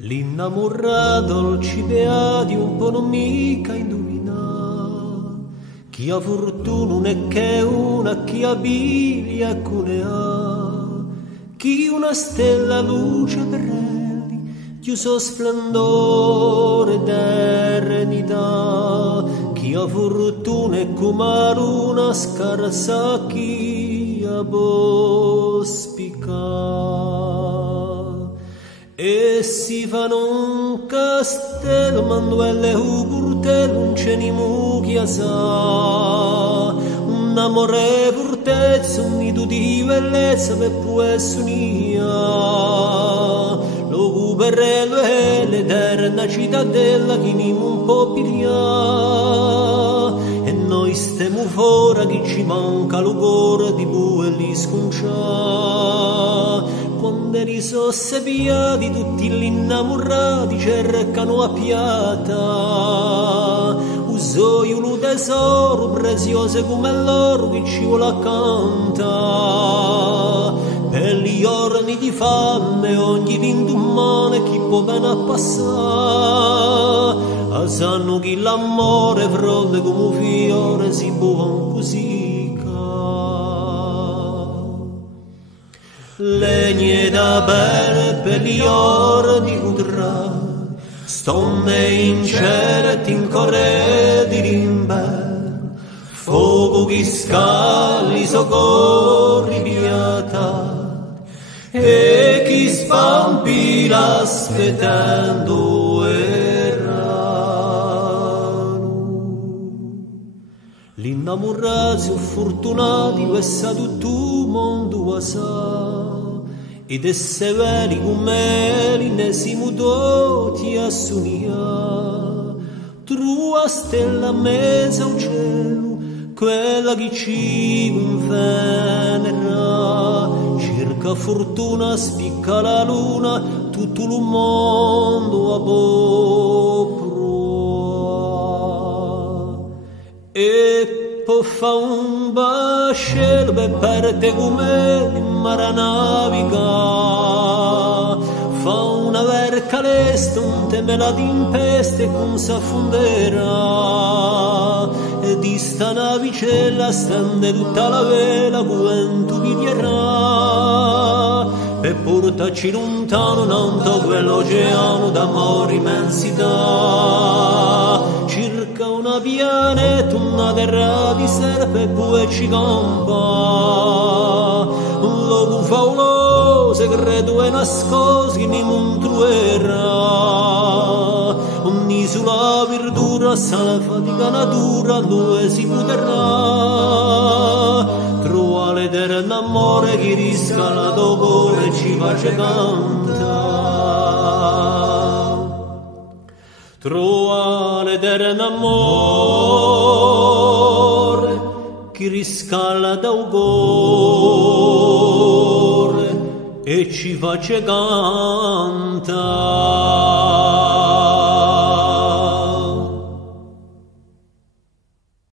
L'innamorato ci beati un po' non mica indovina. Chi ha fortuna non è che una, chi ha biglia alcune ha. Chi una stella luce per rendi, chiuso splendore d'eternità. Chi ha fortuna è come la luna scarsa, chi ha spiccare. E si fanno un castello, Manuele un portello, un cenimu chiasa, un amore fortezza, un nido di bellezza per può essere unia. Lo cuperello è l'eterna cittadella che nimo un po' piglia. E noi stiamo fuori che ci manca lo cuore di bue e li sconcia. Quando risosse piati tutti gli innamorati cercano a piata. Uso io un tesoro prezioso come l'oro che ci vuole accanto. Per gli giorni di fame ogni l'indomani chi può bene a passare. A sanno che l'amore fronte come un fiore si può così. Legne da bere per gli ordi udrà, stonne incerte in corre di rinverno, fuoco che scali soccorri piata, e chi spampira aspettando l'innamorati o fortunati questa tutto il mondo sa. Ed esse veri come l'inesimo doti a sunia. Trua stella mezza al cielo, quella che ci convenerà. Cerca fortuna, spicca la luna, tutto il mondo a e poi fa un vascello per parte come in mare naviga. Fa una verca lesta, un temela d'impeste con s'affonderà. E di sta navicella stende tutta la vela quanto piglierà. Per portarci lontano nanto quell'oceano d'amore immensità. Circa una pianeta, una terra di serpe e poi ci campa. Un luogo favoloso, credo è nascosto che non troverà. Un'isola verdura, sa la fatica natura, dove si potrà. Trova l'eterno amore che riscala dopo e ci face cantare. Trova l'eterno amore che riscala da un cuore e ci face cantare.